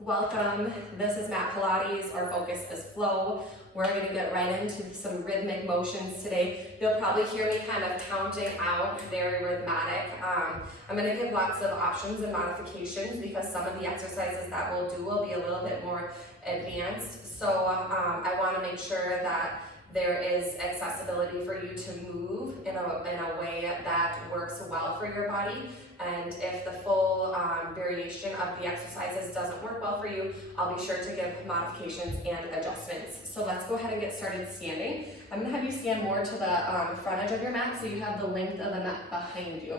Welcome. This is Mat Pilates. Our focus is flow. We're going to get right into some rhythmic motions today. You'll probably hear me kind of counting out, very rhythmic. I'm going to give lots of options and modifications because some of the exercises that we'll do will be a little bit more advanced. So I want to make sure that there is accessibility for you to move in a way that works well for your body. And if the full variation of the exercises doesn't work well for you, I'll be sure to give modifications and adjustments. So let's go ahead and get started standing. I'm gonna have you stand more to the front edge of your mat so you have the length of the mat behind you.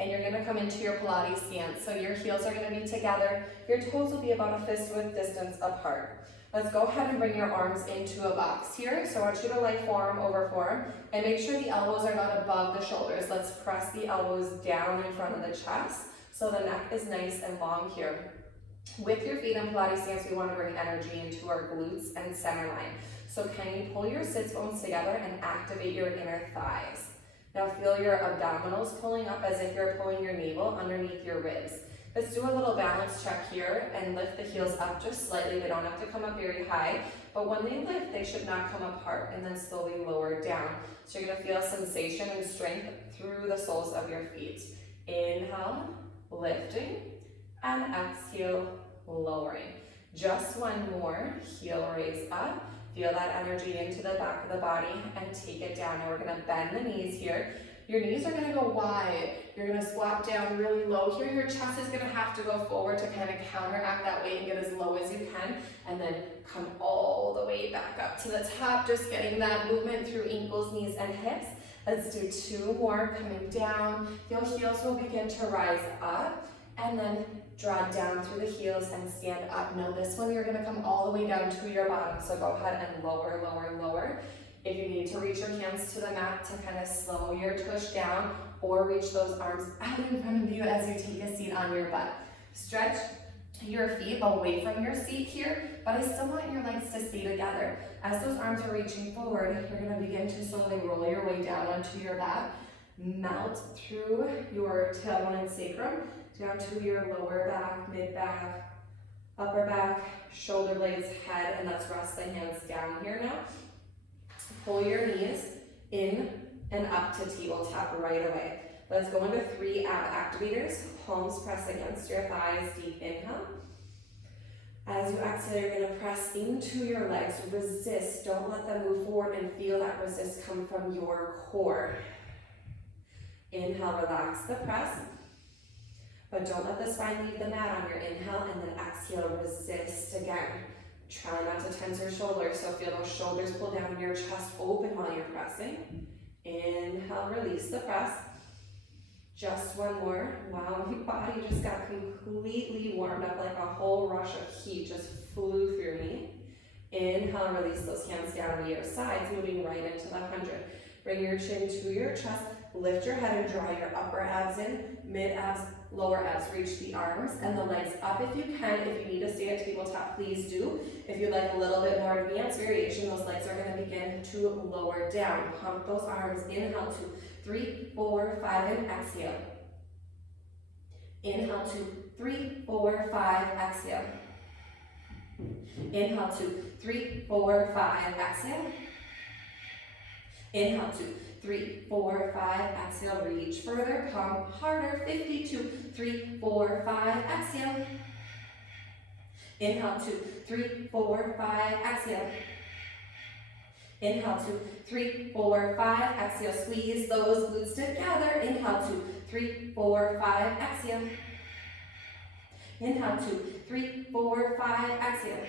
And you're gonna come into your Pilates stance. So your heels are gonna be together. Your toes will be about a fist width distance apart. Let's go ahead and bring your arms into a box here. So I want you to lay forearm over forearm and make sure the elbows are not above the shoulders. Let's press the elbows down in front of the chest so the neck is nice and long here. With your feet in Pilates stance, we want to bring energy into our glutes and center line. So can you pull your sits bones together and activate your inner thighs? Now feel your abdominals pulling up as if you're pulling your navel underneath your ribs. Let's do a little balance check here and lift the heels up just slightly. They don't have to come up very high, but when they lift, they should not come apart and then slowly lower down. So you're gonna feel sensation and strength through the soles of your feet. Inhale, lifting, and exhale, lowering. Just one more, heel raise up. Feel that energy into the back of the body and take it down. Now we're gonna bend the knees here. Your knees are gonna go wide. You're gonna squat down really low here. Your chest is gonna have to go forward to kind of counteract that weight and get as low as you can. And then come all the way back up to the top, just getting that movement through ankles, knees, and hips. Let's do two more, coming down. Your heels will begin to rise up and then draw down through the heels and stand up. Now this one, you're gonna come all the way down to your bottom. So go ahead and lower, lower, lower. If you need to reach your hands to the mat to kind of slow your tush down or reach those arms out in front of you as you take a seat on your butt. Stretch your feet away from your seat here, but I still want your legs to stay together. As those arms are reaching forward, you're gonna begin to slowly roll your way down onto your back, melt through your tailbone and sacrum, down to your lower back, mid back, upper back, shoulder blades, head, and let's rest the hands down here now. Pull your knees in and up to tabletop right away. Let's go into 3 ab activators. Palms press against your thighs, deep inhale. As you exhale, you're gonna press into your legs, resist, don't let them move forward and feel that resist come from your core. Inhale, relax the press, but don't let the spine leave the mat on your inhale, and then exhale, resist again. Try not to tense your shoulders, so feel those shoulders pull down and your chest open while you're pressing. Inhale, release the press. Just one more. Wow, my body just got completely warmed up, like a whole rush of heat just flew through me. Inhale, release those hands down to your sides, moving right into the 100. Bring your chin to your chest, lift your head and draw your upper abs in, mid abs, lower abs, reach the arms and the legs up if you can. If you need to stay at tabletop, please do. If you'd like a little bit more advanced variation, those legs are gonna begin to lower down. Pump those arms, inhale 2, 3, 4, 5, and exhale. Inhale 2, 3, 4, 5, exhale. Inhale 2, 3, 4, 5, exhale. Inhale 2, 3, 4, 5, exhale, reach further, pump harder, 52, 3, 4, 5, exhale. Inhale 2, 3, 4, 5, exhale. Inhale 2, 3, 4, 5, exhale, squeeze those glutes together. Inhale 2, 3, 4, 5, exhale. Inhale 2, 3, 4, 5, exhale.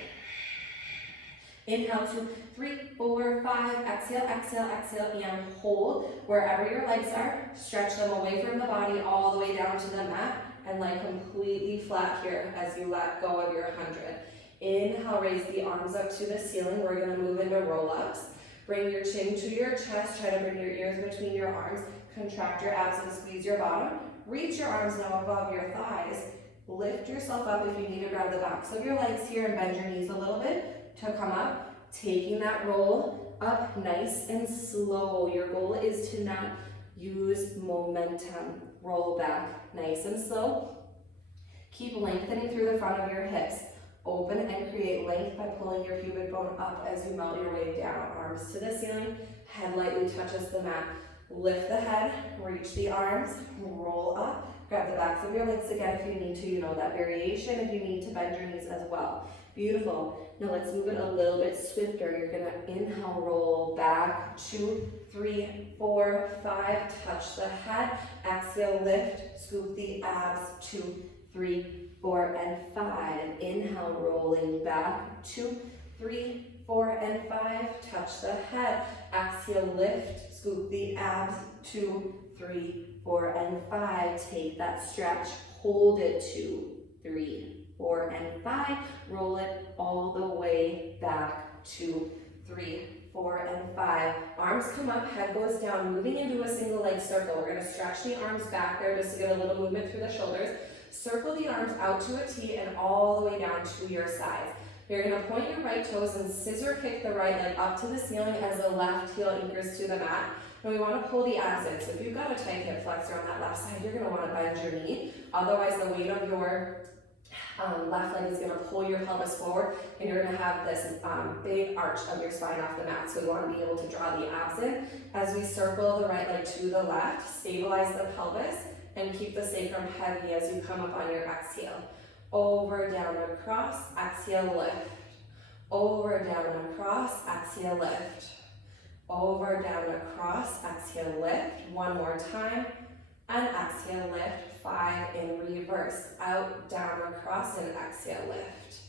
Inhale 2, 3, 4, 5, exhale, exhale, exhale, and hold. Wherever your legs are, stretch them away from the body all the way down to the mat and lie completely flat here as you let go of your 100. Inhale, raise the arms up to the ceiling. We're gonna move into roll-ups. Bring your chin to your chest, try to bring your ears between your arms, contract your abs and squeeze your bottom. Reach your arms now above your thighs. Lift yourself up if you need to grab the backs of your legs here and bend your knees a little bit to come up, taking that roll up nice and slow. Your goal is to not use momentum. Roll back nice and slow. Keep lengthening through the front of your hips. Open and create length by pulling your pubic bone up as you melt your way down. Arms to the ceiling, head lightly touches the mat. Lift the head, reach the arms, roll up. Grab the backs of your legs again if you need to. You know that variation if you need to bend your knees as well. Beautiful. Now let's move it a little bit swifter. You're gonna inhale, roll back, 2, 3, 4, 5, touch the head. Exhale, lift, scoop the abs, 2, 3, 4, and 5. Inhale, rolling back, 2, 3, 4, and 5. Touch the head. Exhale, lift, scoop the abs, 2, 3, 4, and 5. Take that stretch, hold it, 2, 3, 4, and 5. Roll it all the way back, 2, 3, 4, and 5. Arms come up, head goes down, moving into a single leg circle. We're gonna stretch the arms back there just to get a little movement through the shoulders. Circle the arms out to a T and all the way down to your sides. You're gonna point your right toes and scissor kick the right leg up to the ceiling as the left heel anchors to the mat. And we wanna pull the abs in. So if you've got a tight hip flexor on that left side, you're gonna wanna bend your knee. Otherwise, the weight of your left leg is gonna pull your pelvis forward and you're gonna have this big arch of your spine off the mat. So we wanna be able to draw the abs in. As we circle the right leg to the left, stabilize the pelvis and keep the sacrum heavy as you come up on your exhale. Over, down, across, exhale, lift. Over, down, across, exhale, lift. Over, down, across, exhale, lift. One more time. And exhale, lift. 5 in reverse. Out, down, across, and exhale, lift.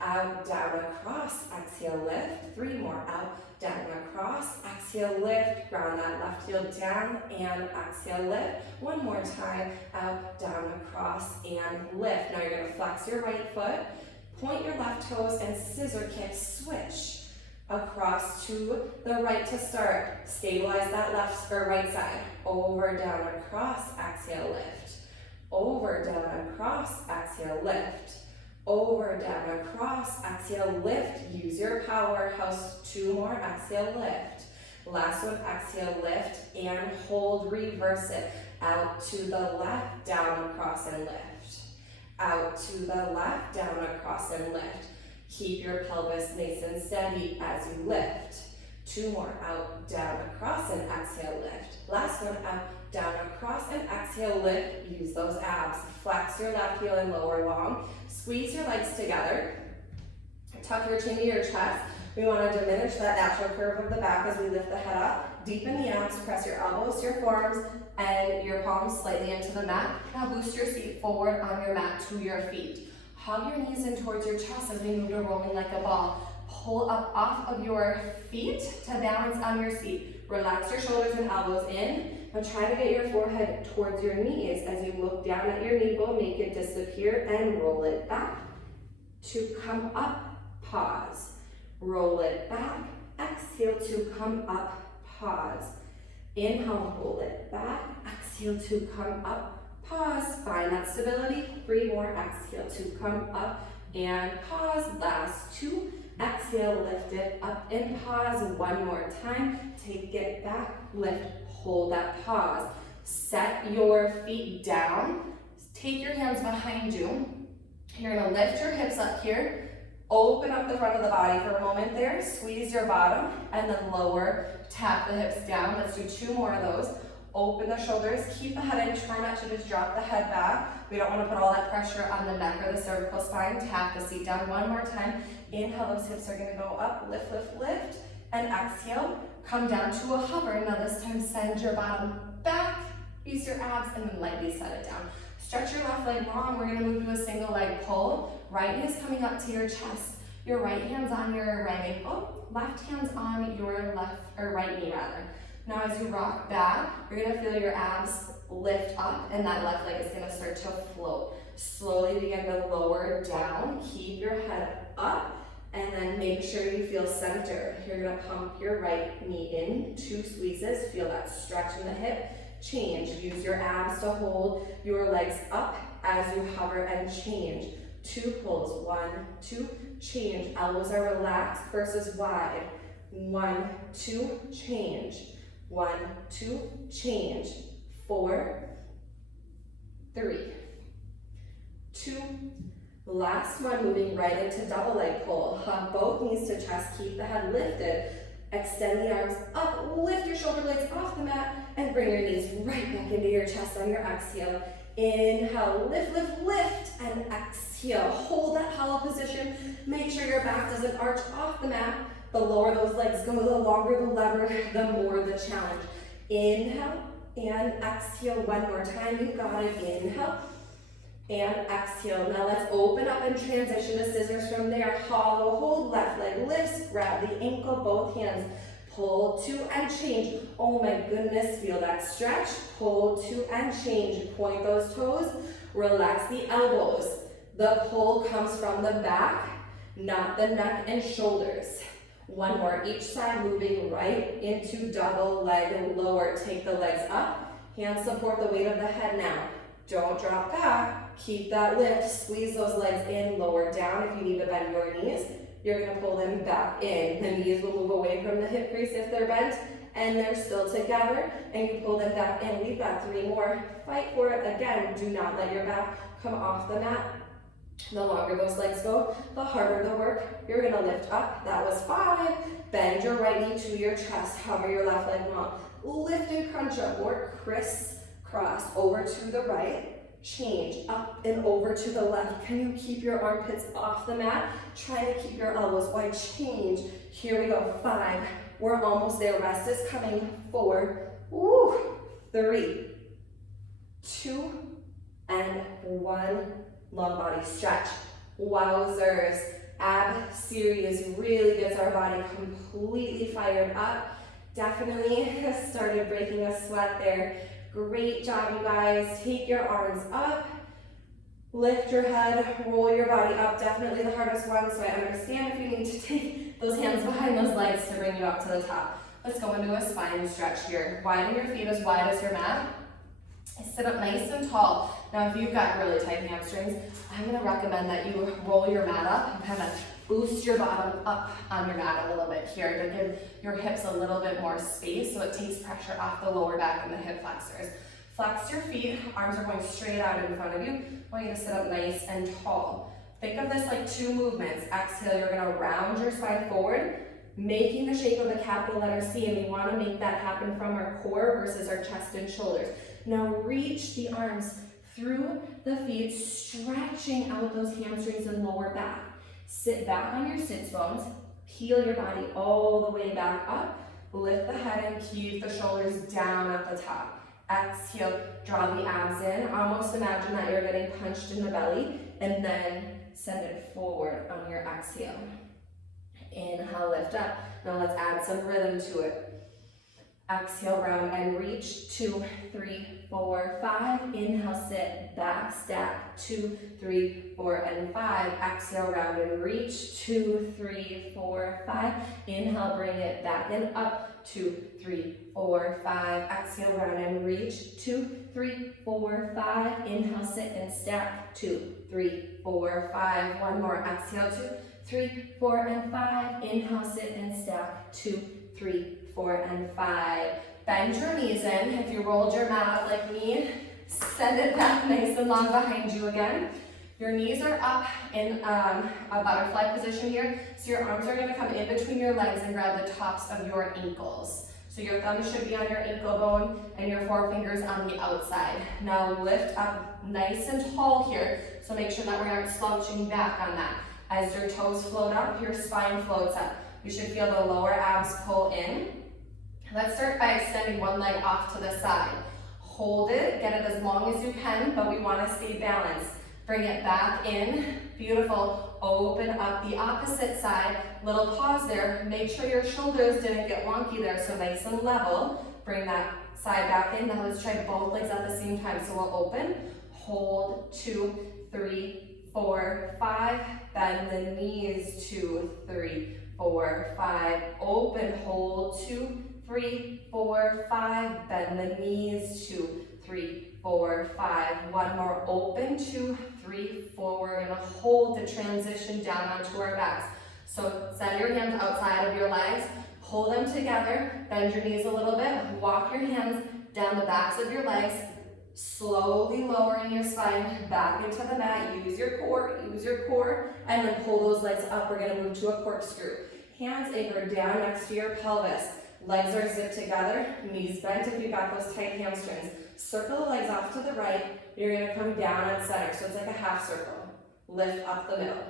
Out, down, across, exhale, lift. 3 more. Out, down, across, exhale, lift. Ground that left heel down and exhale, lift. One more time. Out, down, across, and lift. Now you're gonna flex your right foot, point your left toes, and scissor kick, switch across to the right to start. Stabilize that left or right side. Over, down, across, exhale, lift. Over, down, across, exhale, lift. Over, down, across, exhale, lift. Use your powerhouse. 2 more, exhale, lift. Last one, exhale, lift, and hold, reverse it. Out to the left, down, across, and lift. Out to the left, down, across, and lift. Keep your pelvis nice and steady as you lift. 2 more, out, down, across, and exhale, lift. Last one, out, down, across, and exhale, lift. Use those abs. Flex your left heel and lower long. Squeeze your legs together. Tuck your chin to your chest. We want to diminish that natural curve of the back as we lift the head up. Deepen the abs. Press your elbows to your forearms and your palms slightly into the mat. Now boost your seat forward on your mat to your feet. Hug your knees in towards your chest as we move to rolling like a ball. Pull up off of your feet to balance on your seat. Relax your shoulders and elbows in. Now try to get your forehead towards your knees as you look down at your knee bone, make it disappear and roll it back. To come up, pause. Roll it back, exhale to come up, pause. Inhale, roll it back, exhale to come up, pause. Find that stability. 3 more, exhale to come up and pause. Last 2. Exhale, lift it up and pause. 1 more time. Take it back, lift, hold that pause. Set your feet down. Take your hands behind you. You're gonna lift your hips up here. Open up the front of the body for a moment there. Squeeze your bottom and then lower. Tap the hips down. Let's do 2 more of those. Open the shoulders. Keep the head in. Try not to just drop the head back. We don't want to put all that pressure on the neck or the cervical spine. Tap the seat down 1 more time. Inhale, those hips are going to go up. Lift, lift, lift. And exhale. Come down to a hover. Now this time send your bottom back. Use your abs and then lightly set it down. Stretch your left leg long. We're going to move to a single leg pull. Right knee is coming up to your chest. Your right hand's on your right ankle. Left hand's on your left or right knee rather. Now as you rock back, you're going to feel your abs lift up and that left leg is going to start to float. Slowly begin to lower down. Keep your head up and then make sure you feel centered. You're going to pump your right knee in. 2 squeezes. Feel that stretch in the hip. Change. Use your abs to hold your legs up as you hover and change. 2 pulls. 1, 2, change. Elbows are relaxed versus wide. 1, 2, change. 1, 2, change. 4, 3, 2, Last one, moving right into double leg pull. Hug both knees to chest, keep the head lifted. Extend the arms up, lift your shoulder blades off the mat, and bring your knees right back into your chest on your exhale. Inhale, lift, lift, lift, and exhale. Hold that hollow position. Make sure your back doesn't arch off the mat. The lower those legs go, the longer the lever, the more the challenge. Inhale and exhale one more time. You've got it. Inhale and exhale. Now let's open up and transition to scissors from there. Hollow hold, left leg lifts, grab the ankle, both hands. Pull to and change. Oh my goodness, feel that stretch. Pull to and change. Point those toes, relax the elbows. The pull comes from the back, not the neck and shoulders. One more each side, moving right into double leg lower. Take the legs up, hands support the weight of the head now. Don't drop back, keep that lift, squeeze those legs in, lower down. If you need to bend your knees, you're gonna pull them back in. The knees will move away from the hip crease if they're bent, and they're still together, and you pull them back in. We've got 3 more, fight for it. Again, do not let your back come off the mat. The longer those legs go, the harder the work. You're gonna lift up, that was 5. Bend your right knee to your chest, hover your left leg long. Lift and crunch up, or crisscross over to the right. Change up and over to the left. Can you keep your armpits off the mat? Try to keep your elbows wide. Change. Here we go. 5. We're almost there. Rest is coming. 4. Woo. 3, 2, and 1. Long body stretch. Wowzers. Ab series really gets our body completely fired up. Definitely started breaking a sweat there. Great job, you guys. Take your arms up, lift your head, roll your body up. Definitely the hardest one, so I understand if you need to take those hands behind those legs to bring you up to the top. Let's go into a spine stretch here. Widen your feet as wide as your mat. Sit up nice and tall. Now, if you've got really tight hamstrings, I'm gonna recommend that you roll your mat up and kind of boost your bottom up on your mat a little bit here to give your hips a little bit more space so it takes pressure off the lower back and the hip flexors. Flex your feet, arms are going straight out in front of you. I want you to sit up nice and tall. Think of this like 2 movements. Exhale, you're gonna round your spine forward, making the shape of the capital letter C, and we wanna make that happen from our core versus our chest and shoulders. Now reach the arms through the feet, stretching out those hamstrings and lower back. Sit back on your sits bones, peel your body all the way back up, lift the head and keep the shoulders down at the top. Exhale, draw the abs in, almost imagine that you're getting punched in the belly, and then send it forward on your exhale. Inhale, lift up. Now let's add some rhythm to it. Exhale, round and reach. 2, 3, 4, 5. Inhale, sit, back, stack. 2, 3, 4, and 5. Exhale, round and reach. 2, 3, 4, 5. Inhale, bring it back and up. 2, 3, 4, 5. Exhale, round and reach. 2, 3, 4, 5. Inhale, sit and stack. 2, 3, 4, 5. One more. Exhale, 2, 3, 4, and 5. Inhale, sit and stack. 2, 3, 4, and 5. Bend your knees in. If you rolled your mat up like me, send it back nice and long behind you again. Your knees are up in a butterfly position here. So your arms are going to come in between your legs and grab the tops of your ankles. So your thumb should be on your ankle bone and your forefingers on the outside. Now lift up nice and tall here. So make sure that we aren't slouching back on that. As your toes float up, your spine floats up. You should feel the lower abs pull in. Let's start by extending one leg off to the side. Hold it, get it as long as you can, but we want to stay balanced. Bring it back in, beautiful. Open up the opposite side, little pause there. Make sure your shoulders didn't get wonky there, so nice and level. Bring that side back in. Now let's try both legs at the same time. So we'll open, hold, 2, 3, 4, 5. Bend the knees, 2, 3, 4, 5. Open, hold, 2, 3, 4, 5. Bend the knees, 2, 3, 4, 5. One more. Open, 2, 3, 4. We're gonna hold the transition down onto our backs. So send your hands outside of your legs. Hold them together. Bend your knees a little bit. Walk your hands down the backs of your legs. Slowly lowering your spine back into the mat. Use your core, and then pull those legs up. We're gonna move to a corkscrew. Hands anchored down next to your pelvis. Legs are zipped together, knees bent if you've got those tight hamstrings. Circle the legs off to the right. You're gonna come down at center, so it's like a half circle. Lift up the middle.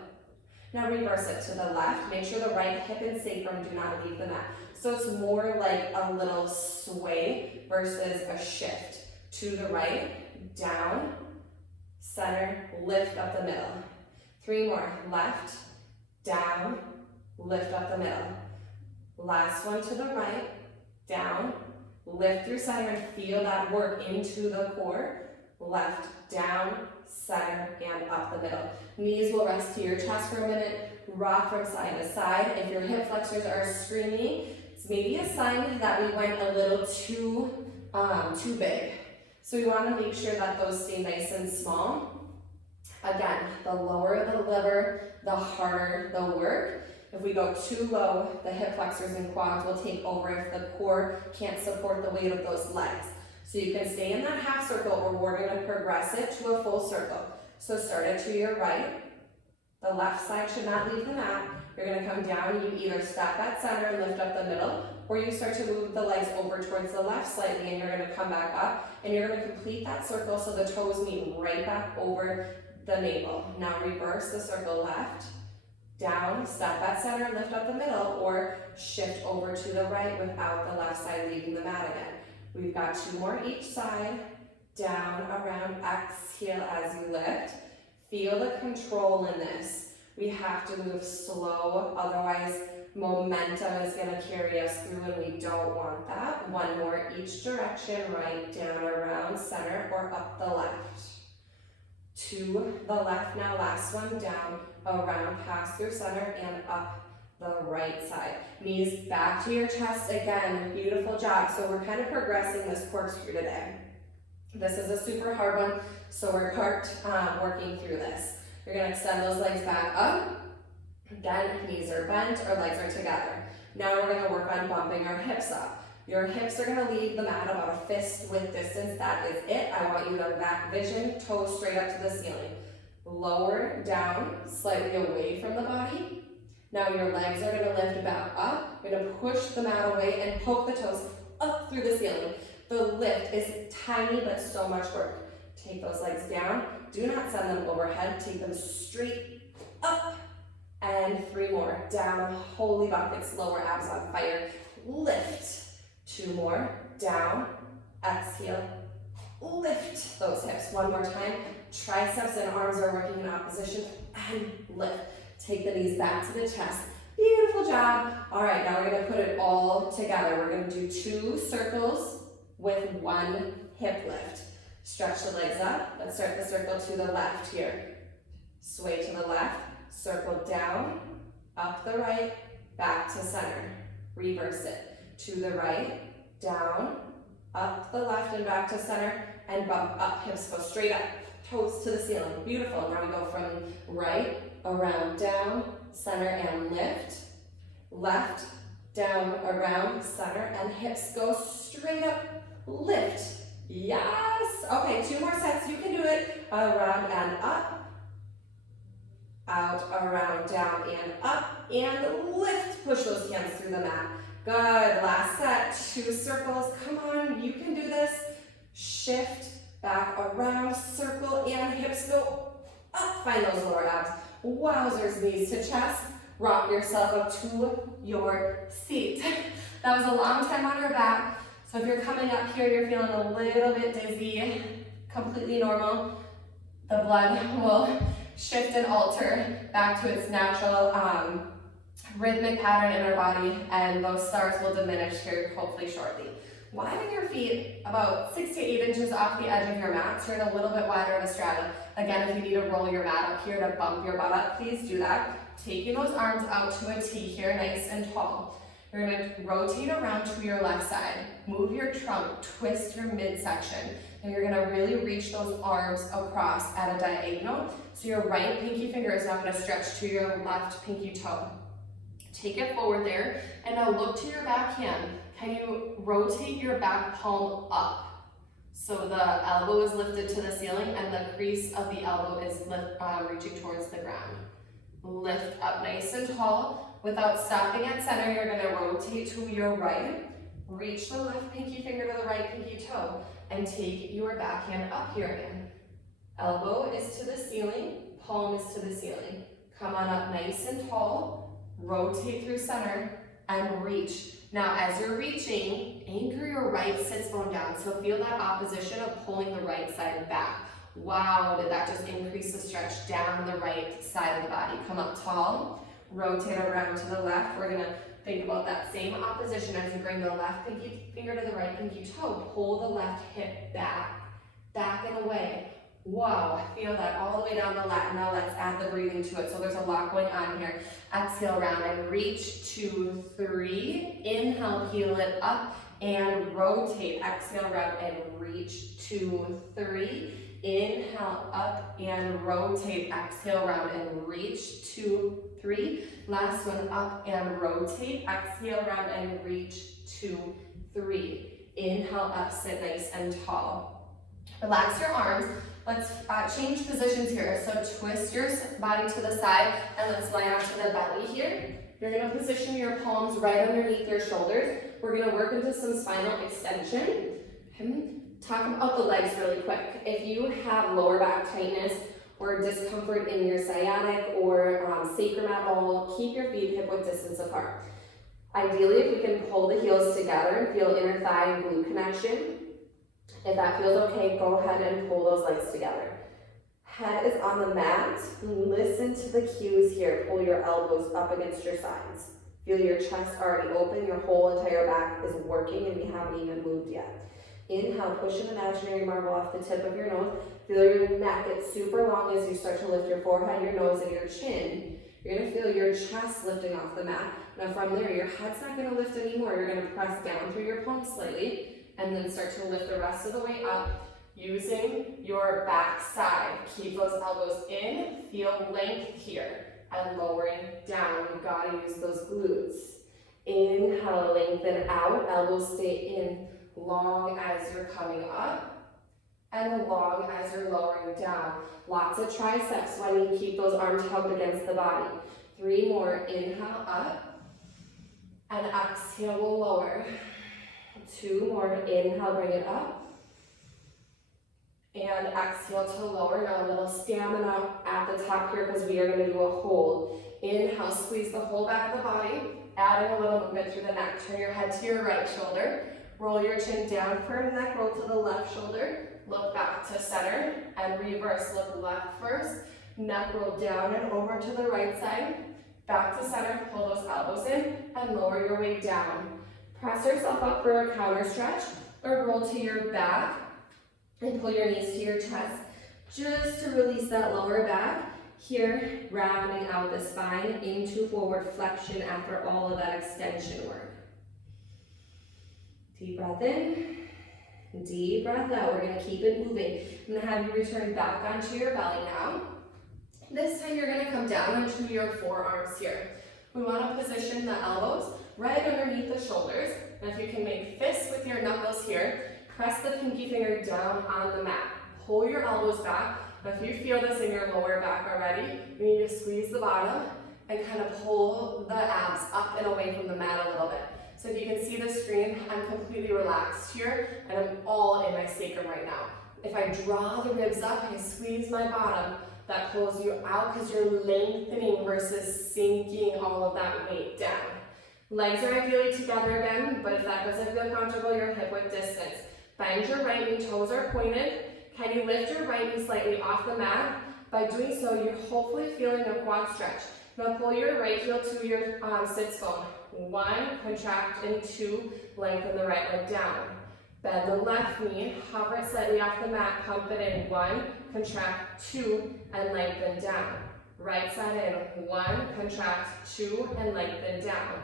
Now reverse it to the left. Make sure the right hip and sacrum do not leave the mat. So it's more like a little sway versus a shift. To the right, down, center, lift up the middle. 3 more, left, down, lift up the middle. Last one to the right, down, lift through center and feel that work into the core. Left, down, center, and up the middle. Knees will rest to your chest for a minute. Rock from side to side. If your hip flexors are screaming, it's maybe a sign that we went a little too big. So we want to make sure that those stay nice and small. Again, the lower the liver, the harder the work. If we go too low, the hip flexors and quads will take over if the core can't support the weight of those legs. So you can stay in that half circle, or we're going to progress it to a full circle. So start it to your right. The left side should not leave the mat. You're going to come down. You either stop at center and lift up the middle, or you start to move the legs over towards the left slightly, and you're going to come back up, and you're going to complete that circle so the toes meet right back over the navel. Now reverse the circle, left, down, stop at center, lift up the middle, or shift over to the right without the left side leaving the mat again. We've got 2 more each side. Down, around, exhale as you lift. Feel the control in this. We have to move slow, otherwise momentum is going to carry us through and we don't want that. 1 more each direction, right, down, around, center, or up the left. To the left now, last one, down, around, pass through center, and up the right side. Knees back to your chest again. Beautiful job. So we're kind of progressing this corkscrew today. This is a super hard one, so we're working through this. You're going to extend those legs back up. Again, knees are bent or legs are together. Now we're going to work on bumping our hips up. Your hips are going to leave the mat about a fist width distance. That is it. I want you to back vision, toes straight up to the ceiling. Lower down, slightly away from the body. Now your legs are going to lift back up. You're going to push the mat away and poke the toes up through the ceiling. The lift is tiny but so much work. Take those legs down. Do not send them overhead. Take them straight up. And 3 more. Down. Holy buckets. Lower abs on fire. Lift. 2 more. Down. Exhale. Lift those hips. 1 more time. Triceps and arms are working in opposition. And lift. Take the knees back to the chest. Beautiful job. All right, now we're going to put it all together. We're going to do 2 circles with 1 hip lift. Stretch the legs up. Let's start the circle to the left here. Sway to the left. Circle down, up the right, back to center. Reverse it. To the right, down, up the left and back to center, and bump up. Hips go straight up. Toes to the ceiling. Beautiful. Now we go from right, around, down, center, and lift. Left, down, around, center, and hips go straight up. Lift. Yes. Okay, 2 more sets. You can do it. Around and up. Out, around, down, and up. And lift. Push those hands through the mat. Good. Last set. 2 circles. Come on. You can do this. Shift. Back, around, circle, and hips go up. Find those lower abs. Wowzers, knees to chest. Rock yourself up to your seat. That was a long time on your back. So if you're coming up here, you're feeling a little bit dizzy, completely normal. The blood will shift and alter back to its natural rhythmic pattern in our body, and those stars will diminish here hopefully shortly. Widen your feet about 6 to 8 inches off the edge of your mat, so you're in a little bit wider of a straddle. Again, if you need to roll your mat up here to bump your butt up, please do that. Taking those arms out to a T here, nice and tall. You're going to rotate around to your left side. Move your trunk, twist your midsection, and you're going to really reach those arms across at a diagonal. So your right pinky finger is not going to stretch to your left pinky toe. Take it forward there, and now look to your back hand. Can you rotate your back palm up? So the elbow is lifted to the ceiling and the crease of the elbow is reaching towards the ground. Lift up nice and tall. Without stopping at center, you're going to rotate to your right. Reach the left pinky finger to the right pinky toe and take your backhand up here again. Elbow is to the ceiling, palm is to the ceiling. Come on up nice and tall, rotate through center, and reach. Now, as you're reaching, anchor your right sits bone down. So feel that opposition of pulling the right side back. Wow, did that just increase the stretch down the right side of the body? Come up tall, rotate around to the left. We're gonna think about that same opposition as you bring the left pinky finger to the right pinky toe. Pull the left hip back, back and away. Wow, feel that all the way down the lat. Now let's add the breathing to it. So there's a lot going on here. Exhale, round and reach, 2, 3. Inhale, heel it up and rotate. Exhale, round and reach, 2, 3. Inhale, up and rotate. Exhale, round and reach, 2, 3. Last one, up and rotate. Exhale, round and reach, 2, 3. Inhale, up, sit nice and tall. Relax your arms. Let's change positions here. So twist your body to the side and let's lie onto the belly here. You're gonna position your palms right underneath your shoulders. We're gonna work into some spinal extension. Talk about the legs really quick. If you have lower back tightness or discomfort in your sciatic or sacrum at all, keep your feet hip width distance apart. Ideally, if we can pull the heels together and feel inner thigh and glute connection. If that feels okay, go ahead and pull those legs together. Head is on the mat. Listen to the cues here. Pull your elbows up against your sides. Feel your chest already open. Your whole entire back is working and we haven't even moved yet. Inhale, push an imaginary marble off the tip of your nose. Feel your neck get super long as you start to lift your forehead, your nose, and your chin. You're gonna feel your chest lifting off the mat. Now from there, your head's not gonna lift anymore. You're gonna press down through your palms slightly and then start to lift the rest of the way up using your back side. Keep those elbows in, feel length here, and lowering down. You gotta use those glutes. Inhale, lengthen out, elbows stay in long as you're coming up, and long as you're lowering down. Lots of triceps when you keep those arms hugged against the body. 3 more, inhale up, and exhale, we'll lower. 2 more, inhale, bring it up, and exhale to lower. Now a little stamina at the top here because we are going to do a hold. Inhale, squeeze the whole back of the body, adding a little movement through the neck. Turn your head to your right shoulder, roll your chin down for a neck roll to the left shoulder, look back to center, and reverse. Look left first, neck roll down and over to the right side, back to center, pull those elbows in, and lower your way down. Press yourself up for a counter stretch or roll to your back and pull your knees to your chest just to release that lower back. Here, rounding out the spine into forward flexion after all of that extension work. Deep breath in, deep breath out. We're gonna keep it moving. I'm gonna have you return back onto your belly now. This time you're gonna come down onto your forearms here. We wanna position the elbows right underneath the shoulders. And if you can make fists with your knuckles here, press the pinky finger down on the mat. Pull your elbows back. Now if you feel this in your lower back already, you need to squeeze the bottom and kind of pull the abs up and away from the mat a little bit. So if you can see the screen, I'm completely relaxed here and I'm all in my sacrum right now. If I draw the ribs up and I squeeze my bottom, that pulls you out because you're lengthening versus sinking all of that weight down. Legs are ideally together again, but if that doesn't feel comfortable, your hip width distance. Bend your right knee, toes are pointed. Can you lift your right knee slightly off the mat? By doing so, you're hopefully feeling a quad stretch. Now pull your right heel to your sits bone. 1, contract, and 2, lengthen the right leg down. Bend the left knee, hover it slightly off the mat, pump it in. 1, contract, 2, and lengthen down. Right side in. 1, contract, 2, and lengthen down.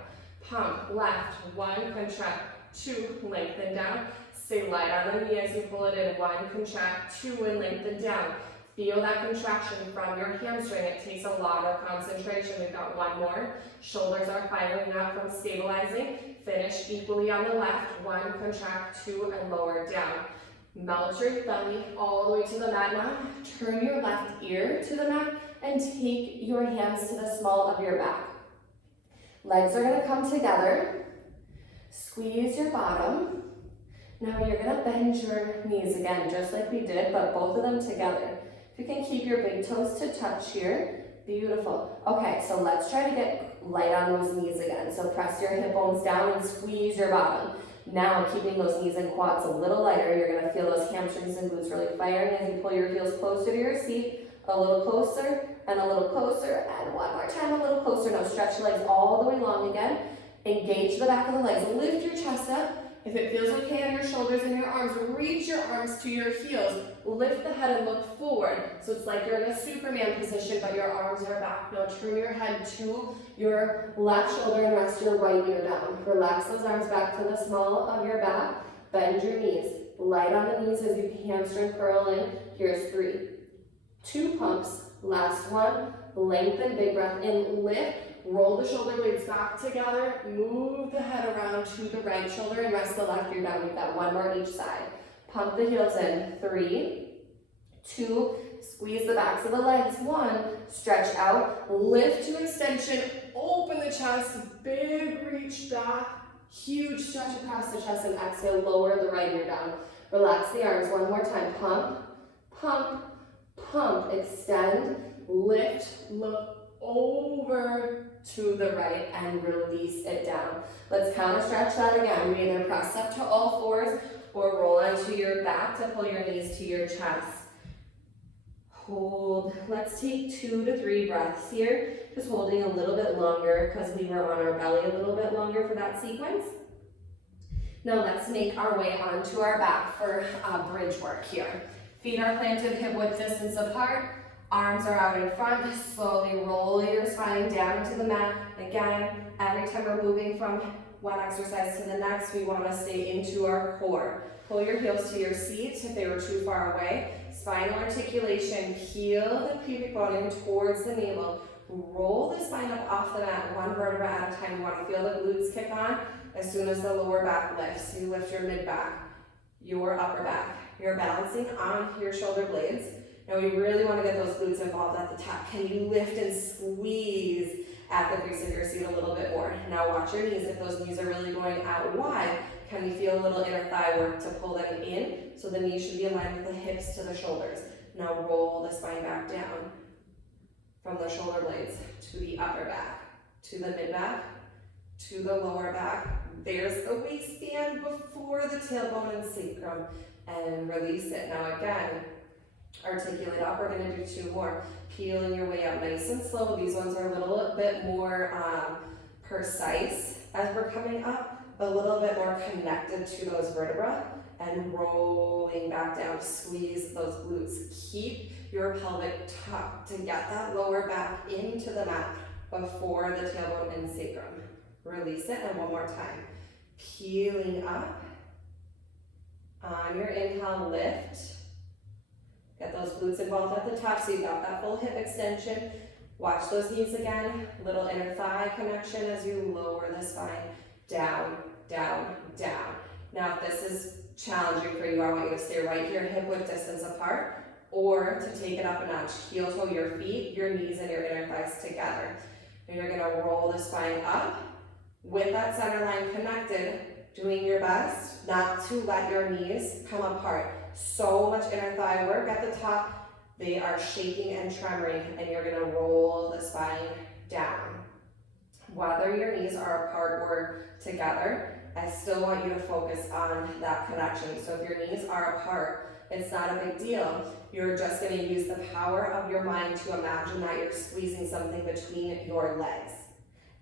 Pump, left, 1, contract, 2, lengthen down. Stay light on the knee as you pull it in. 1, contract, 2, and lengthen down. Feel that contraction from your hamstring. It takes a lot of concentration. We've got 1 more. Shoulders are firing up from stabilizing. Finish equally on the left. 1, contract, 2, and lower down. Melt your belly all the way to the mat now. Turn your left ear to the mat and take your hands to the small of your back. Legs are gonna come together. Squeeze your bottom. Now you're gonna bend your knees again, just like we did, but both of them together. If you can keep your big toes to touch here, beautiful. Okay, so let's try to get light on those knees again. So press your hip bones down and squeeze your bottom. Now, keeping those knees and quads a little lighter, you're gonna feel those hamstrings and glutes really firing as you pull your heels closer to your seat, a little closer, and a little closer, and one more time, a little closer. Now stretch your legs all the way long again. Engage the back of the legs. Lift your chest up. If it feels okay on your shoulders and your arms, reach your arms to your heels. Lift the head and look forward. So it's like you're in a Superman position, but your arms are back. Now turn your head to your left shoulder and rest your right ear down. Relax those arms back to the small of your back. Bend your knees. Light on the knees as you hamstring curl in. Here's 3. 2 pumps. Last one. Lengthen, big breath in, lift. Roll the shoulder blades back together, move the head around to the right shoulder and rest the left ear down. We've got 1 more on each side. Pump the heels in, 3, 2, squeeze the backs of the legs, 1, stretch out, lift to extension, open the chest, big reach back, huge stretch across the chest, and exhale, lower the right ear down. Relax the arms, 1 more time, pump, pump, pump, extend, lift, look over to the right and release it down. Let's counter stretch that again. We either press up to all fours or roll onto your back to pull your knees to your chest. Hold. Let's take 2 to 3 breaths here. Just holding a little bit longer because we were on our belly a little bit longer for that sequence. Now let's make our way onto our back for bridge work here. Feet are planted hip width distance apart. Arms are out in front. Slowly roll your spine down into the mat. Again, every time we're moving from one exercise to the next, we want to stay into our core. Pull your heels to your seat if they were too far away. Spinal articulation. Peel the pubic bone in towards the navel. Roll the spine up off the mat, 1 vertebra at a time. You want to feel the glutes kick on as soon as the lower back lifts. You lift your mid back, your upper back. You're balancing on your shoulder blades. Now we really want to get those glutes involved at the top. Can you lift and squeeze at the base of your seat a little bit more? Now watch your knees. If those knees are really going out wide, can we feel a little inner thigh work to pull them in? So the knees should be aligned with the hips to the shoulders. Now roll the spine back down from the shoulder blades to the upper back, to the mid back, to the lower back. There's the waistband before the tailbone and sacrum, and release it. Now again, articulate up. We're going to do 2 more. Peeling your way up nice and slow. These ones are a little bit more precise as we're coming up, a little bit more connected to those vertebrae, and rolling back down. Squeeze those glutes. Keep your pelvic tucked to get that lower back into the mat before the tailbone and sacrum. Release it, and 1 more time. Peeling up. On your inhale, lift. Get those glutes involved at the top so you've got that full hip extension. Watch those knees again. Little inner thigh connection as you lower the spine. Down, down, down. Now if this is challenging for you, I want you to stay right here, hip width distance apart, or to take it up a notch. Heel toe your feet, your knees and your inner thighs together. And you're gonna roll the spine up with that center line connected, doing your best not to let your knees come apart. So much inner thigh work at the top. They are shaking and tremoring, and you're gonna roll the spine down. Whether your knees are apart or together, I still want you to focus on that connection. So if your knees are apart, it's not a big deal. You're just gonna use the power of your mind to imagine that you're squeezing something between your legs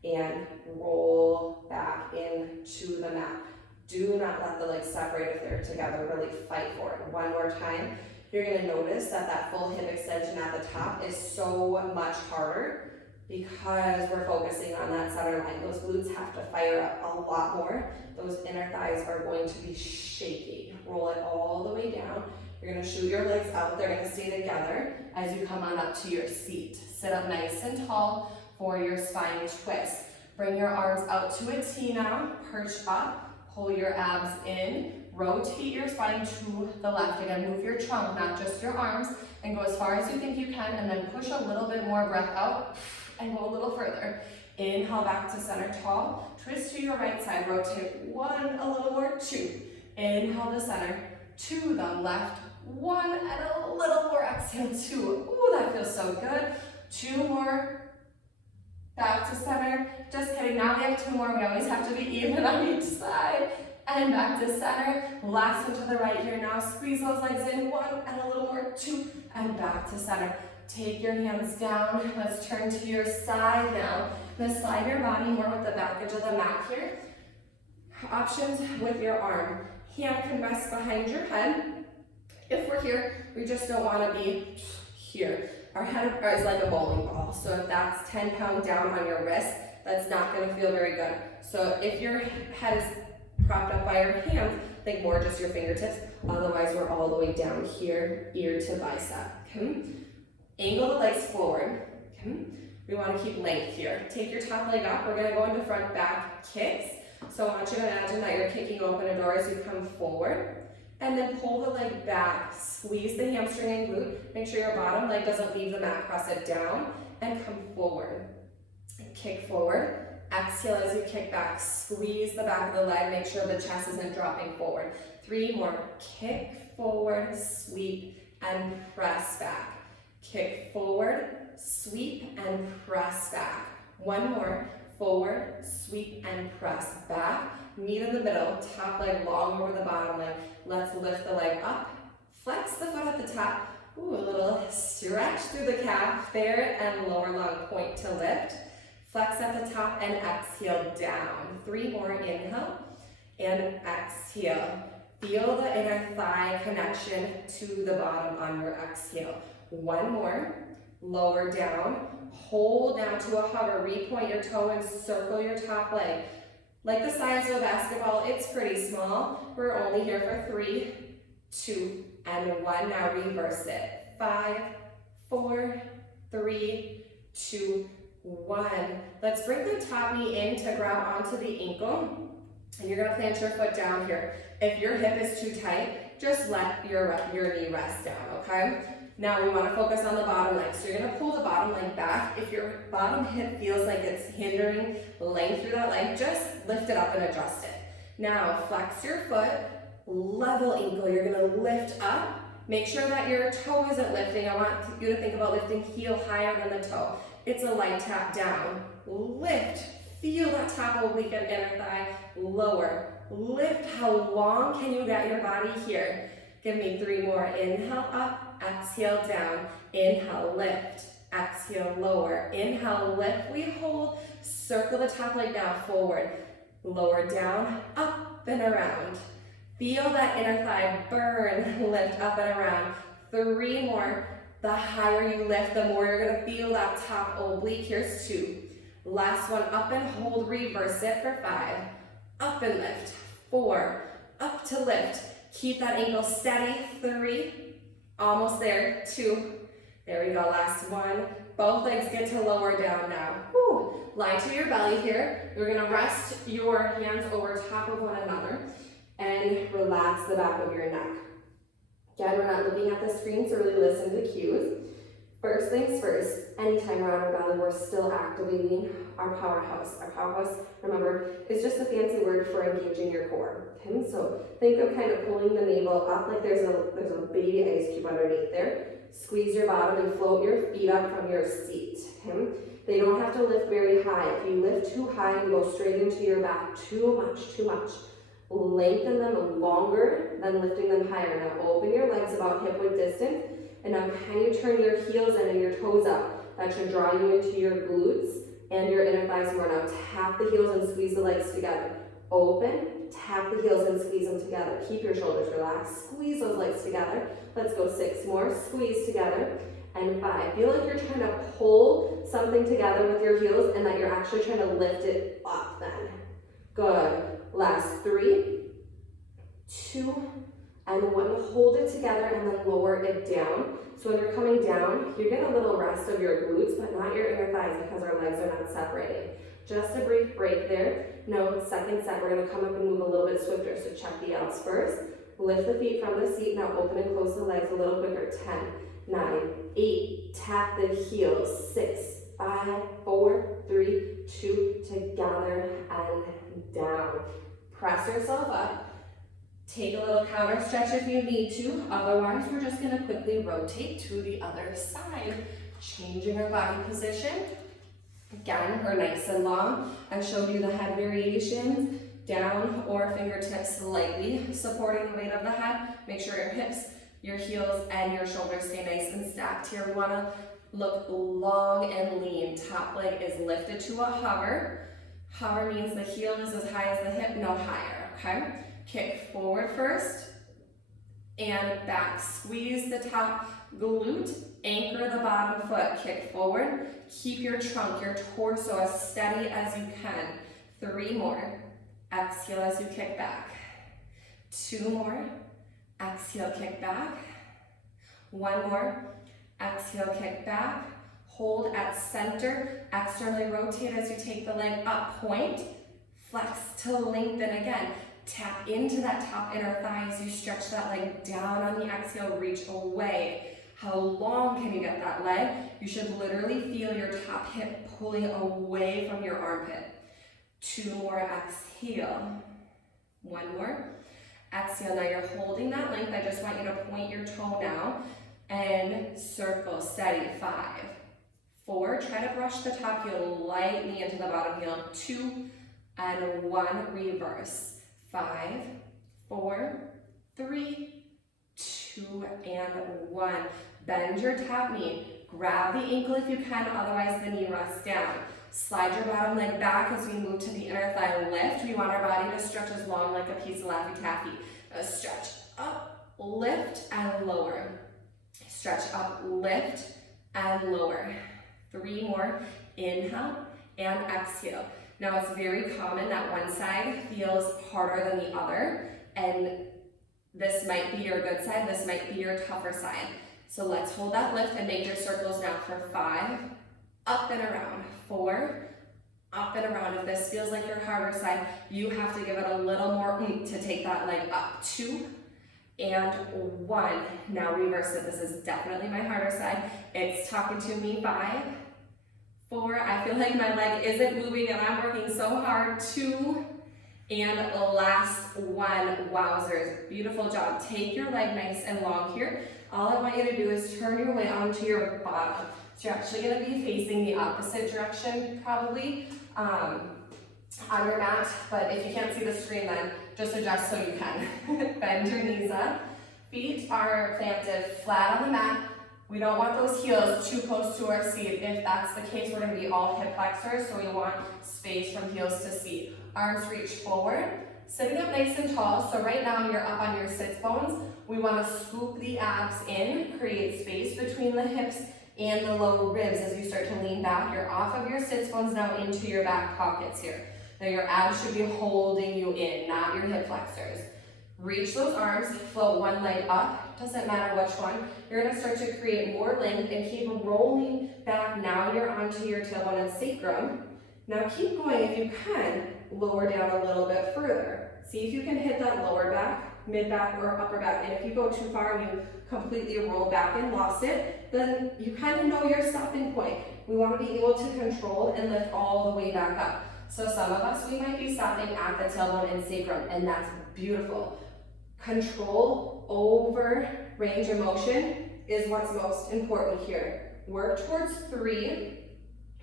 and roll back into the mat. Do not let the legs separate if they're together. Really fight for it. 1 more time. You're going to notice that that full hip extension at the top is so much harder because we're focusing on that center line. Those glutes have to fire up a lot more. Those inner thighs are going to be shaky. Roll it all the way down. You're going to shoot your legs out. They're going to stay together as you come on up to your seat. Sit up nice and tall for your spine twist. Bring your arms out to a T now. Perch up. Pull your abs in, rotate your spine to the left. Again, move your trunk, not just your arms, and go as far as you think you can, and then push a little bit more breath out and go a little further. Inhale back to center tall, twist to your right side, rotate one, a little more, two. Inhale to center, to the left, one, and a little more, exhale, two. Ooh, that feels so good. Two more, back to center. Just kidding, now we have two more. We always have to be even on each side. And back to center. Last one to the right here now. Squeeze those legs in, one, and a little more, two, and back to center. Take your hands down. Let's turn to your side now. Then slide your body more with the back edge of the mat here. Options with your arm. Hand can rest behind your head. If we're here, we just don't want to be here. Our head is like a bowling ball. So if that's 10 pounds down on your wrist, that's not going to feel very good. So if your head is propped up by your hands, think more just your fingertips. Otherwise, we're all the way down here, ear to bicep. Okay? Angle the legs forward. Okay? We want to keep length here. Take your top leg up. We're going to go into front back kicks. So I want you to imagine that you're kicking open a door as you come forward. And then pull the leg back. Squeeze the hamstring and glute. Make sure your bottom leg doesn't leave the mat. Press it down and come forward. Kick forward. Exhale as you kick back. Squeeze the back of the leg. Make sure the chest isn't dropping forward. Three more. Kick forward, sweep, and press back. Kick forward, sweep, and press back. One more. Forward, sweep, and press back. Meet in the middle. Top leg long over the bottom leg. Let's lift the leg up. Flex the foot at the top. Ooh, a little stretch through the calf there, and lower long point to lift. Flex at the top and exhale down. Three more. Inhale and exhale. Feel the inner thigh connection to the bottom on your exhale. One more. Lower down. Hold down to a hover. Repoint your toe and circle your top leg. Like the size of a basketball, it's pretty small. We're only here for 3, 2, and 1. Now reverse it. 5, 4, 3, 2, 1. Let's bring the top knee in to grab onto the ankle. And you're gonna plant your foot down here. If your hip is too tight, just let your knee rest down, okay? Now we wanna focus on the bottom leg. So you're gonna pull the bottom leg back. If your bottom hip feels like it's hindering length through that leg, just lift it up and adjust it. Now flex your foot, level ankle. You're gonna lift up. Make sure that your toe isn't lifting. I want you to think about lifting heel higher than the toe. It's a light tap down. Lift. Feel that top oblique and inner thigh. Lower. Lift. How long can you get your body here? Give me 3 more. Inhale up. Exhale down. Inhale, lift. Exhale, lower. Inhale, lift. We hold. Circle the top leg now forward. Lower down, up and around. Feel that inner thigh burn. Lift up and around. 3 more. The higher you lift, the more you're gonna feel that top oblique. Here's 2. Last one, up and hold. Reverse it for 5. Up and lift. 4. Up to lift. Keep that ankle steady. 3. Almost there. 2. There we go. Last one. Both legs get to lower down now. Whew. Lie to your belly here. You're going to rest your hands over top of one another and relax the back of your neck. Again, we're not looking at the screen, so really listen to cues. First things first, anytime we're on our belly, we're still activating our powerhouse. Our powerhouse, remember, is just a fancy word for engaging your core. Okay? So think of kind of pulling the navel up like there's a baby ice cube underneath there. Squeeze your bottom and float your feet up from your seat. Okay? They don't have to lift very high. If you lift too high, you go straight into your back. Too much. Lengthen them longer than lifting them higher. Now open your legs about hip width distance. And now can you turn your heels in and your toes up? That should draw you into your glutes and your inner thighs more. Now tap the heels and squeeze the legs together. Open, tap the heels and squeeze them together. Keep your shoulders relaxed. Squeeze those legs together. Let's go 6 more. Squeeze together. And 5. Feel like you're trying to pull something together with your heels and that you're actually trying to lift it up then. Good. Last 3, 2, and 1. Hold it together and then lower it down. So when you're coming down, you get a little rest of your glutes, but not your inner thighs because our legs are not separating. Just a brief break there. Now, second set, we're gonna come up and move a little bit swifter. So check the abs first. Lift the feet from the seat. Now open and close the legs a little quicker. 10, 9, 8. Tap the heels. 6, 5, 4, 3, 2. Together and down. Press yourself up. Take a little counter stretch if you need to. Otherwise, we're just gonna quickly rotate to the other side. Changing our body position. Again, we're nice and long. I showed you the head variations. Down or fingertips slightly supporting the weight of the head. Make sure your hips, your heels, and your shoulders stay nice and stacked here. We wanna look long and lean. Top leg is lifted to a hover. Hover means the heel is as high as the hip, no higher, okay? Kick forward first and back. Squeeze the top glute, anchor the bottom foot, kick forward. Keep your trunk, your torso as steady as you can. 3 more. Exhale as you kick back. 2 more. Exhale, kick back. 1 more. Exhale, kick back. Hold at center. Externally rotate as you take the leg up. Point. Flex to lengthen again. Tap into that top inner thigh as you stretch that leg down on the exhale. Reach away. How long can you get that leg? You should literally feel your top hip pulling away from your armpit. 2 more, exhale. 1 more, exhale. Now you're holding that length. I just want you to point your toe now and circle, steady. 5, 4, try to brush the top heel lightly into the bottom heel. 2 and 1, reverse. 5, 4, 3, 2 and 1. Bend your top knee. Grab the ankle if you can, otherwise the knee rests down. Slide your bottom leg back as we move to the inner thigh lift. We want our body to stretch as long like a piece of Laffy Taffy. Stretch up, lift, and lower. Stretch up, lift, and lower. 3 more. Inhale and exhale. Now it's very common that one side feels harder than the other, and this might be your good side, this might be your tougher side. So let's hold that lift and make your circles now for 5, up and around, 4, up and around. If this feels like your harder side, you have to give it a little more to take that leg up. 2 and 1. Now reverse it. This is definitely my harder side. It's talking to me. 5, 4. I feel like my leg isn't moving and I'm working so hard. 2 and last 1. Wowzers. Beautiful job. Take your leg nice and long here. All I want you to do is turn your weight onto your bottom. So you're actually going to be facing the opposite direction probably on your mat, but if you can't see the screen then just adjust so you can. Bend your knees up. Feet are planted flat on the mat. We don't want those heels too close to our seat. If that's the case, we're going to be all hip flexors, so we want space from heels to seat. Arms reach forward. Sitting up nice and tall, so right now you're up on your sits bones. We want to scoop the abs in, create space between the hips and the lower ribs as you start to lean back. You're off of your sits bones now into your back pockets here. Now your abs should be holding you in, not your hip flexors. Reach those arms, float one leg up, doesn't matter which one. You're going to start to create more length and keep rolling back. Now you're onto your tailbone and sacrum. Now keep going if you can, lower down a little bit further. See if you can hit that lower back, mid back, or upper back. And if you go too far and you completely roll back and lost it, then you kind of know your stopping point. We want to be able to control and lift all the way back up. So some of us, we might be stopping at the tailbone and sacrum, and that's beautiful. Control over range of motion is what's most important here. Work towards 3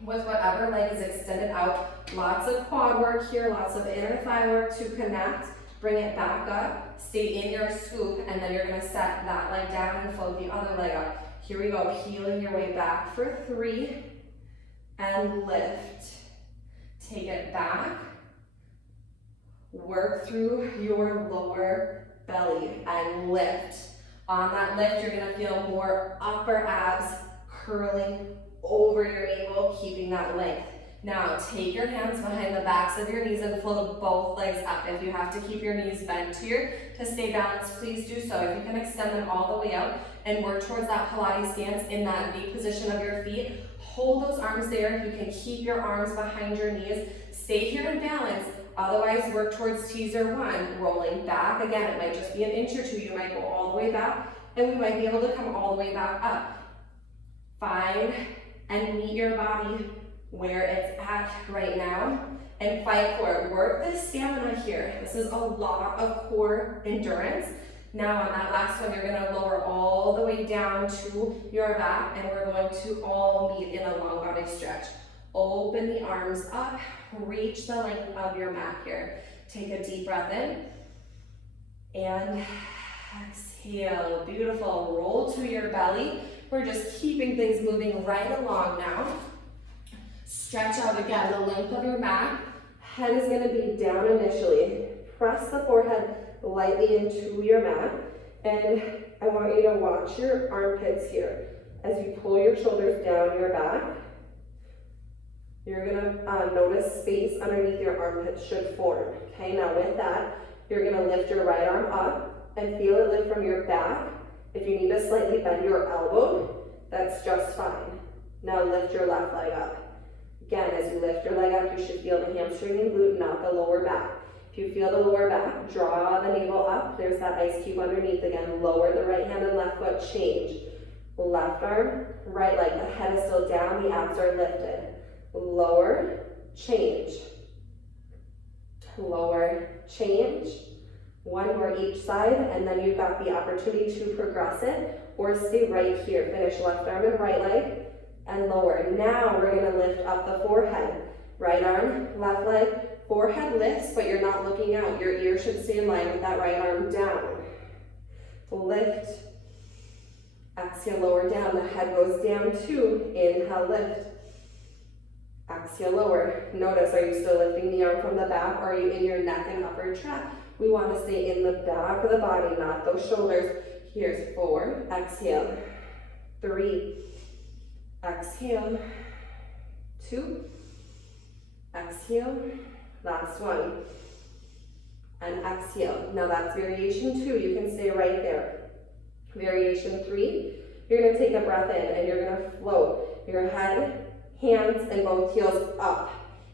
with whatever leg is extended out. Lots of quad work here, lots of inner thigh work to connect. Bring it back up, stay in your scoop, and then you're going to set that leg down and float the other leg up. Here we go, peeling your way back for 3 and lift. Take it back. Work through your lower belly and lift. On that lift, you're going to feel more upper abs curling over your navel, keeping that length. Now take your hands behind the backs of your knees and float both legs up. If you have to keep your knees bent here to stay balanced, please do so. If you can extend them all the way out and work towards that Pilates stance in that V position of your feet, hold those arms there. You can keep your arms behind your knees. Stay here in balance. Otherwise, work towards teaser one, rolling back. Again, it might just be an inch or two. You might go all the way back, and we might be able to come all the way back up. Find and meet your body where it's at right now and fight for it. Work this stamina here. This is a lot of core endurance. Now on that last one, you're gonna lower all the way down to your back, and we're going to all meet in a long body stretch. Open the arms up, reach the length of your mat here. Take a deep breath in and exhale. Beautiful. Roll to your belly. We're just keeping things moving right along now. Stretch out again the length of your mat. Head is going to be down initially. Press the forehead lightly into your mat. And I want you to watch your armpits here. As you pull your shoulders down your back, you're going to notice space underneath your armpits should form. Okay, now with that, you're going to lift your right arm up and feel it lift from your back. If you need to slightly bend your elbow, that's just fine. Now lift your left leg up. Again, as you lift your leg up, you should feel the hamstring and glute, not the lower back. If you feel the lower back, draw the navel up. There's that ice cube underneath. Again, lower the right hand and left foot, change. Left arm, right leg. The head is still down, the abs are lifted. Lower, change. Lower, change. One more each side, and then you've got the opportunity to progress it or stay right here. Finish left arm and right leg and lower. Now we're going to lift up the forehead. Right arm, left leg, forehead lifts, but you're not looking out. Your ear should stay in line with that right arm down. Lift. Exhale, lower down. The head goes down too. Inhale, lift. Exhale, lower. Notice, are you still lifting the arm from the back, or are you in your neck and upper trap? We want to stay in the back of the body, not those shoulders. Here's 4, exhale. 3, exhale. 2, exhale. Last one. And exhale. Now that's variation 2. You can stay right there. Variation 3, you're going to take a breath in and you're going to float your head, hands, and both heels up.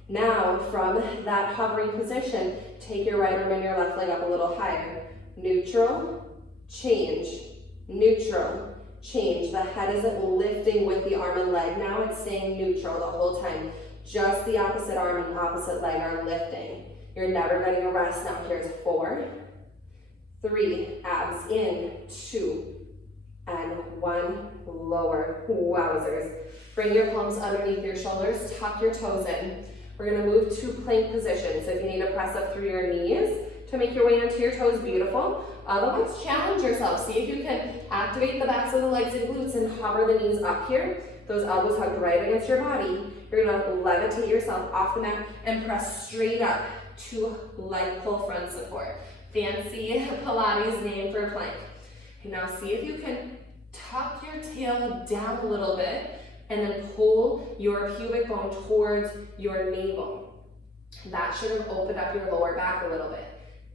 Now, from that hovering position, take your right arm and your left leg up a little higher. Neutral, change, neutral, change. The head isn't lifting with the arm and leg. Now it's staying neutral the whole time. Just the opposite arm and opposite leg are lifting. You're never getting a rest. Now here's 4, 3, abs in, 2, and 1, lower. Wowzers. Bring your palms underneath your shoulders, tuck your toes in. We're going to move to plank position. So if you need to press up through your knees to make your way into your toes, beautiful. Otherwise, challenge yourself. See if you can activate the backs of the legs and glutes and hover the knees up here. Those elbows hugged right against your body. You're going to levitate yourself off the mat and press straight up to leg pull front support. Fancy Pilates name for plank. Now see if you can tuck your tail down a little bit and then pull your pubic bone towards your navel. That should have opened up your lower back a little bit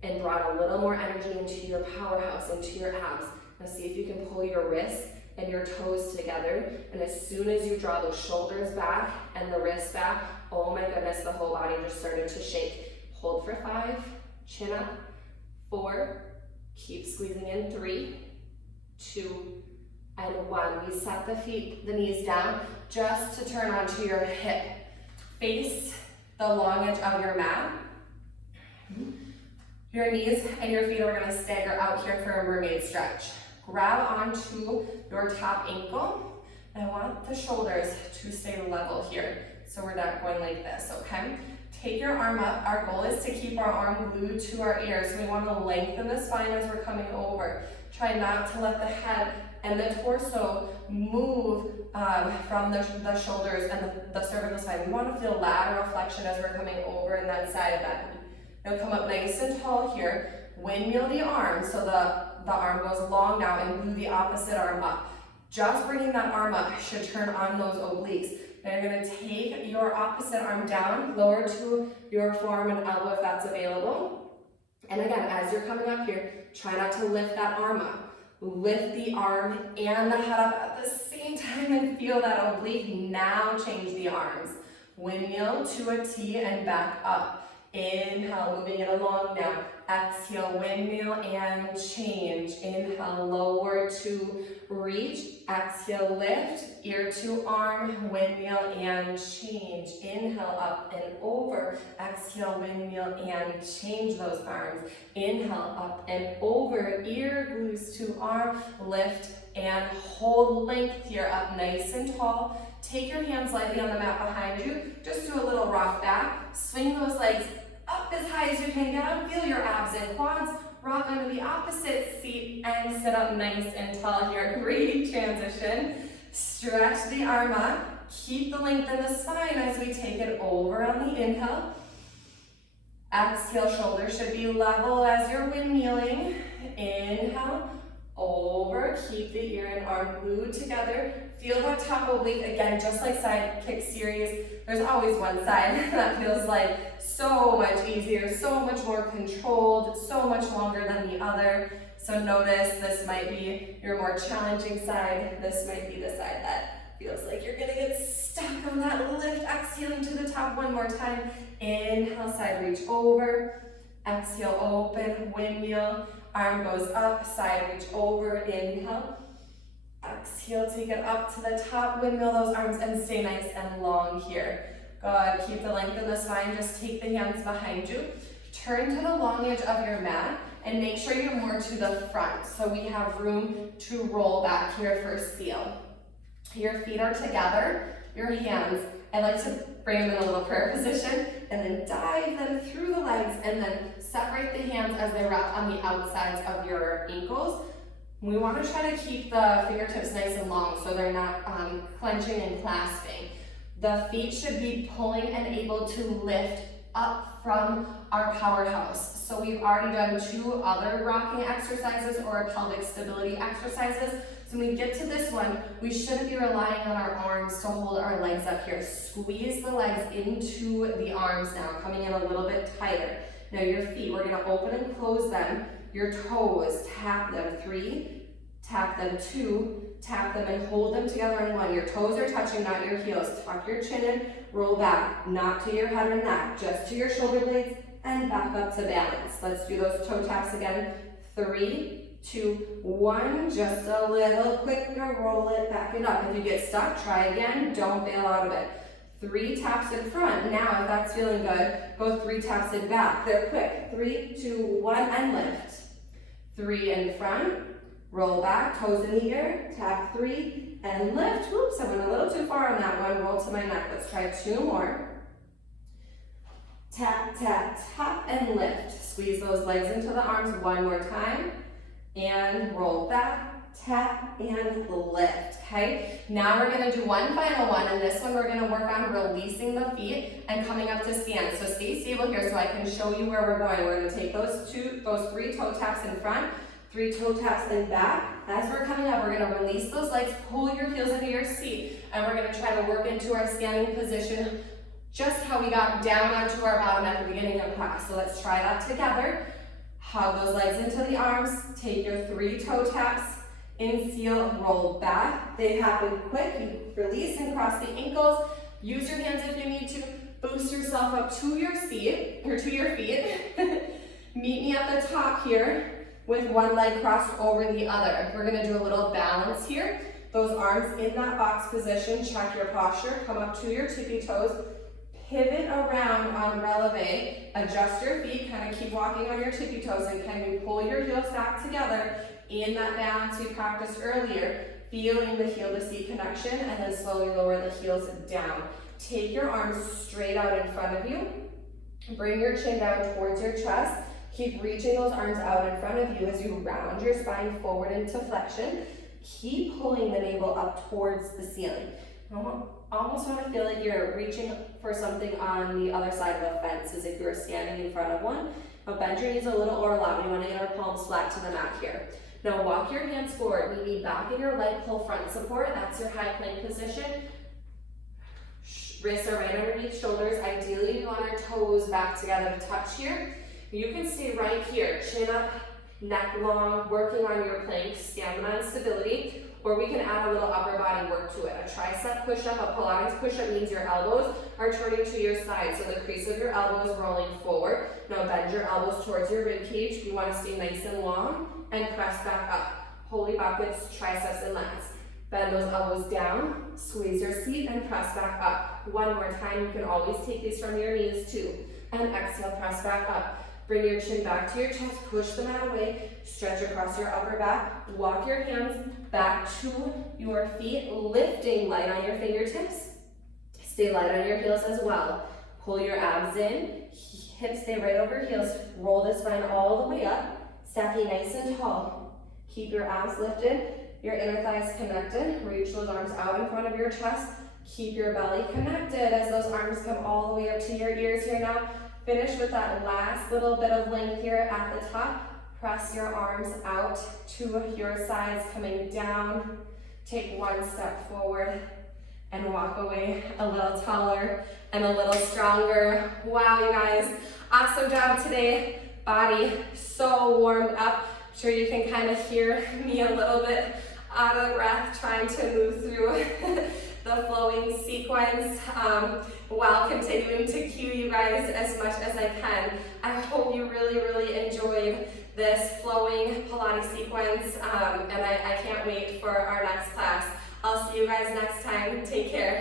and brought a little more energy into your powerhouse, into your abs. Now see if you can pull your wrists and your toes together, and as soon as you draw those shoulders back and the wrists back, oh my goodness, the whole body just started to shake. Hold for 5, chin up, 4, keep squeezing in, 3, 2, and 1. We set the knees down just to turn onto your hip. Face the long edge of your mat. Your knees and your feet are going to stagger out here for a mermaid stretch. Grab onto your top ankle. I want the shoulders to stay level here. So we're not going like this, okay? Take your arm up. Our goal is to keep our arm glued to our ear. So we want to lengthen the spine as we're coming over. Try not to let the head and the torso move from the shoulders and the cervical spine. We want to feel lateral flexion as we're coming over in that side bend. Now come up nice and tall here. Windmill the arm so the arm goes long now, and glue the opposite arm up. Just bringing that arm up should turn on those obliques. Now you're gonna take your opposite arm down, lower to your forearm and elbow if that's available. And again, as you're coming up here, try not to lift that arm up. Lift the arm and the head up at the same time and feel that oblique. Now change the arms. Windmill to a T and back up. Inhale, moving it along now. Exhale, windmill and change. Inhale, lower to reach. Exhale, lift, ear to arm, windmill and change. Inhale, up and over. Exhale, windmill and change those arms. Inhale, up and over. Ear glues to arm, lift and hold length here up nice and tall. Take your hands lightly on the mat behind you. Just do a little rock back. Swing those legs up as high as you can get them. Feel your abs and quads. Rock onto the opposite seat and sit up nice and tall here. Great transition. Stretch the arm up. Keep the length in the spine as we take it over on the inhale. Exhale, shoulders should be level as you're windmilling. Inhale, over. Keep the ear and arm glued together. Feel that top oblique. Again, just like side kick series, there's always one side that feels like so much easier, so much more controlled, so much longer than the other. So notice this might be your more challenging side. This might be the side that feels like you're gonna get stuck on that lift. Exhaling to the top one more time. Inhale, side reach over. Exhale, open, windmill. Arm goes up, side reach over. Inhale. Exhale, take it up to the top, windmill those arms and stay nice and long here. Good, keep the length in the spine, just take the hands behind you. Turn to the long edge of your mat and make sure you're more to the front so we have room to roll back here for seal. Your feet are together, your hands, I like to bring them in a little prayer position and then dive them through the legs and then separate the hands as they wrap on the outsides of your ankles. We want to try to keep the fingertips nice and long so they're not clenching and clasping. The feet should be pulling and able to lift up from our powerhouse. So we've already done 2 other rocking exercises or pelvic stability exercises. So when we get to this one, we shouldn't be relying on our arms to hold our legs up here. Squeeze the legs into the arms now, coming in a little bit tighter. Now your feet, we're gonna open and close them. Your toes, tap them 3, tap them 2, tap them and hold them together in 1. Your toes are touching, not your heels. Tuck your chin in, roll back, not to your head or neck, just to your shoulder blades and back up to balance. Let's do those toe taps again. 3, 2, 1, just a little quicker, roll it, back it up. If you get stuck, try again, don't bail out of it. 3 taps in front. Now, if that's feeling good, go 3 taps in back. They're quick. 3, 2, 1, and lift. 3 in front, roll back, toes in the air, tap 3, and lift. Whoops, I went a little too far on that one. Roll to my neck. Let's try 2 more. Tap, tap, tap, and lift. Squeeze those legs into the arms 1 more time. And roll back, tap, and lift, okay? Now we're gonna do one final one, and this one we're gonna work on releasing the feet and coming up to stand. So stay stable here so I can show you where we're going. We're gonna take those 3 toe taps in front, 3 toe taps in back. As we're coming up, we're gonna release those legs, pull your heels into your seat, and we're gonna try to work into our standing position just how we got down onto our bottom at the beginning of class. So let's try that together. Hug those legs into the arms, take your 3 toe taps, in seal, roll back. They happen quick. You release and cross the ankles. Use your hands if you need to. Boost yourself up to your seat, or to your feet. Meet me at the top here with one leg crossed over the other. We're gonna do a little balance here. Those arms in that box position, check your posture. Come up to your tippy toes. Pivot around on releve. Adjust your feet, kind of keep walking on your tippy toes, and can you pull your heels back together in that balance we practiced earlier, feeling the heel to seat connection, and then slowly lower the heels down. Take your arms straight out in front of you. Bring your chin down towards your chest. Keep reaching those arms out in front of you as you round your spine forward into flexion. Keep pulling the navel up towards the ceiling. Almost want to feel like you're reaching for something on the other side of a fence as if you were standing in front of one. But bend your knees a little or loud. We want to get our palms flat to the mat here. Now walk your hands forward. Knee back in your leg, pull front support. That's your high plank position. Wrists are right underneath shoulders. Ideally, we want our toes back together to touch here. You can stay right here, chin up, neck long, working on your plank, stamina and stability, or we can add a little upper body work to it. A tricep push-up, a Pilates push-up means your elbows are turning to your side, so the crease of your elbow is rolling forward. Now bend your elbows towards your rib cage. You want to stay nice and long and press back up. Holy buckets, triceps and lats. Bend those elbows down, squeeze your seat and press back up. One more time, you can always take these from your knees too. And exhale, press back up. Bring your chin back to your chest, push the mat away, stretch across your upper back, walk your hands back to your feet, lifting light on your fingertips. Stay light on your heels as well. Pull your abs in, hips stay right over heels, roll the spine all the way up, stacking nice and tall. Keep your abs lifted, your inner thighs connected, reach those arms out in front of your chest, keep your belly connected as those arms come all the way up to your ears here now. Finish with that last little bit of length here at the top. Press your arms out to your sides, coming down. Take one step forward and walk away a little taller and a little stronger. Wow, you guys, awesome job today. Body so warmed up. I'm sure you can kind of hear me a little bit out of breath trying to move through the flowing sequence while continuing to cue you guys as much as I can. I hope you really enjoyed this flowing Pilates sequence, and I can't wait for our next class. I'll see you guys next time. Take care.